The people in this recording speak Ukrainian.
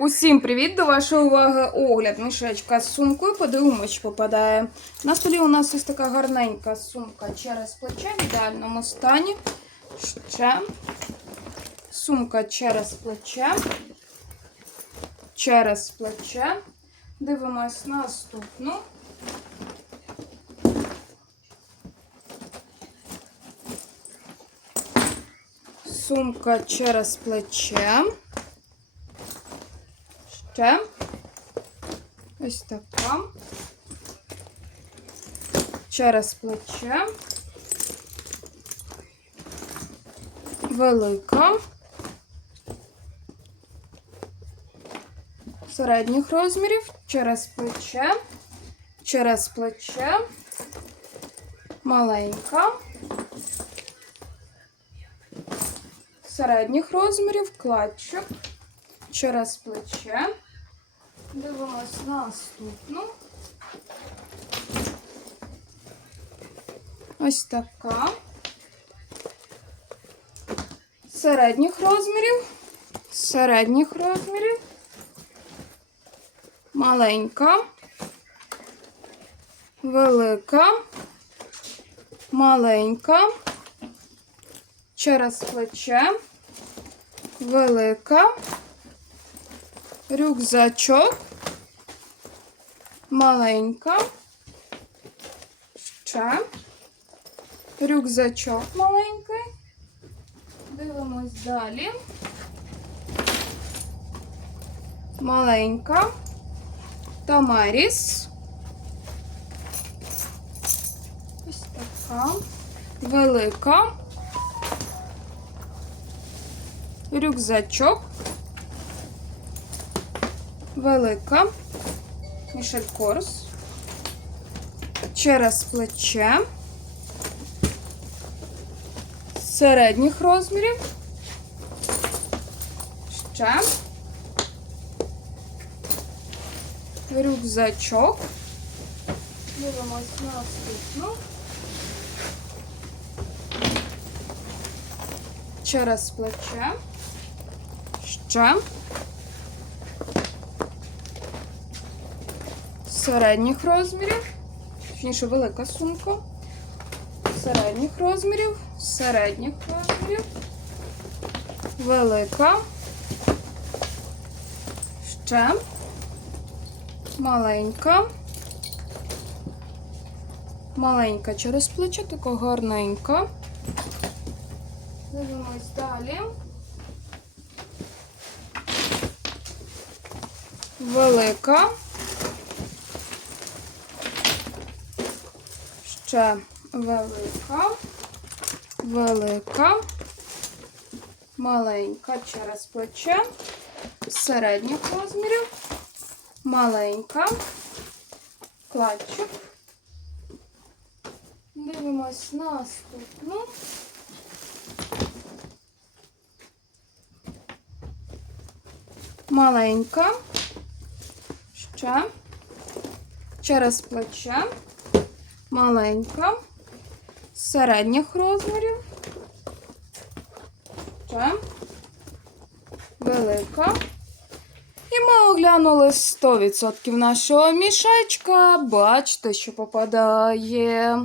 Усім привіт! До вашої уваги огляд мішечка з сумкою. Подивимось, що попадає. На столі у нас ось така гарненька сумка через плече в ідеальному стані. Ще сумка через плече. Через плече. Дивимось наступну. Сумка через плече. Ще. Ось така. Через плече. Велика. Середніх розмірів. Через плече. Через плече. Маленька. Середніх розмірів. Кладчик. Через плече. Дивимось наступну. Ось така. Середніх розмірів. Середніх розмірів. Маленька. Велика. Маленька. Через плече. Велика. Рюкзачок. Маленька. Ще. Рюкзачок маленький. Дивимось далі. Маленька. Тамаріс. Ось така. Велика. Рюкзачок. Велика. Мішель Корс. Через плече. Середніх розмірів. Ще. Рюкзачок. Дивимось наступну. Через плече. Ще. Середніх розмірів. Точніше, велика сумка. Середніх розмірів. Середніх розмірів. Велика. Ще. Маленька. Маленька через плече, така гарненька. Дивимось далі. Велика. Ще велика. Велика. Маленька через плече. Середніх розмірів. Маленька. Кладчик. Дивимось наступну. Маленька. Ще. Через плече. Маленька. Середніх розмірів. Ще. Велика. І ми оглянули 100% нашого мішечка. Бачите, що попадає.